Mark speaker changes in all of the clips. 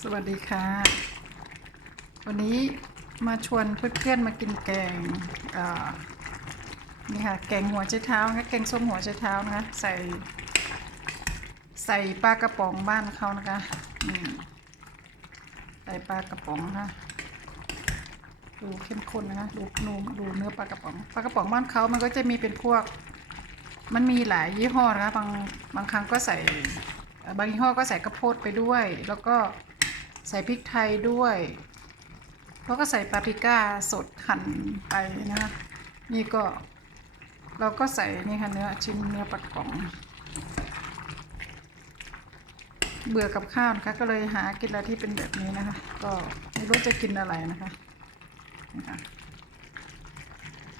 Speaker 1: สวัสดีค่ะ วันนี้มาชวนเพื่อนๆมากินแกงนี่ค่ะแกงหัวใจเท้านะแกงส้มหัวใจเท้านะคะใส่ ใส่ปลากระป๋องบ้านเขานะคะใส่ปลากระป๋องนะดูเข้มข้นนะคะดูนูดูเนื้อปลากระป๋องปลากระป๋องบ้านเขามันก็จะมีเป็นพวก มันมีหลายยี่ห้อนะคะบางบางครั้งก็ใส่บางยี่ห้อก็ใส่กระโพดไปด้วย แล้วก็ ใส่พริกไทยด้วย แล้วก็ใส่ปาปริก้าสดหั่นไปนะคะ นี่ก็เราก็ใส่นี่ค่ะเนื้อชิ้นเนื้อปลากระป๋อง เบื่อกับข้าวนะคะก็เลยหากินอะไรที่เป็นแบบนี้นะคะ ก็ไม่รู้จะกินอะไรนะคะนะคะ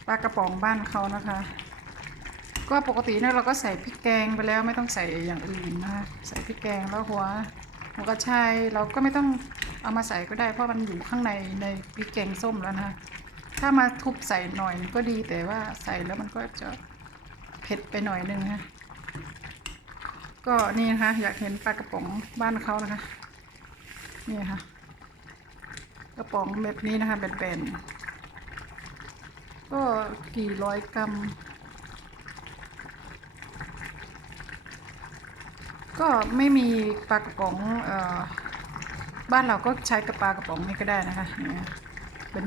Speaker 1: ปลากระป๋องบ้านเขานะคะ ก็ปกติเนี่ยเราก็ใส่พริกแกงไปแล้วไม่ต้องใส่อย่างอื่นนะคะ ใส่พริกแกงแล้วหัว หัวกระชายเราก็ไม่ต้องเอามาใส่ก็ได้ เพราะมันอยู่ข้างในในพริกแกงส้มแล้วนะคะถ้ามาทุบใส่หน่อยก็ดีแต่ว่าใส่แล้วมันก็จะเผ็ดไปหน่อยนึงนะก็นี่นะคะอยากเห็นปลากระป๋องบ้านเขานะคะ นี่ค่ะ กระป๋องแบบนี้นะคะแบนๆก็กี่ร้อยกรัม ก็ไม่มีปลากระป๋องเอ่อบ้านเราก็ใช้กระปลากระป๋องนี่ก็ได้นะคะเนี่ย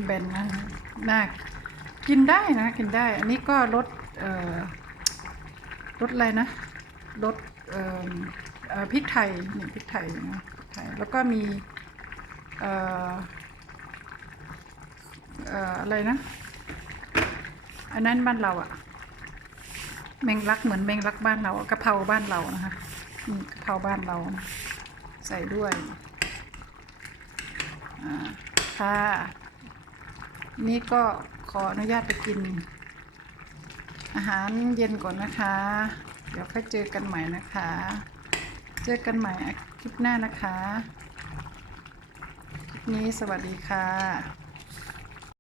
Speaker 1: เบนๆนะน่ากินได้นะกินได้ อันนี้ก็รสเอ่อรสอะไรนะรสเอ่อพริกไทยนี่พริกไทยนะพริกไทยแล้วก็มีเอ่อเอ่ออะไรนะ อันนั้นบ้านเราอะแมงลักเหมือนแมงลักบ้านเราอะกะเพราบ้านเรานะคะ นี่กะเพราบ้านเราใส่ด้วยอ่าค่ะนี่ก็ขออนุญาตไปกิน อาหารเย็นก่อนนะคะ เดี๋ยวค่อยเจอกันใหม่นะคะ เจอกันใหม่คลิปหน้านะคะ คลิปนี้สวัสดีค่ะ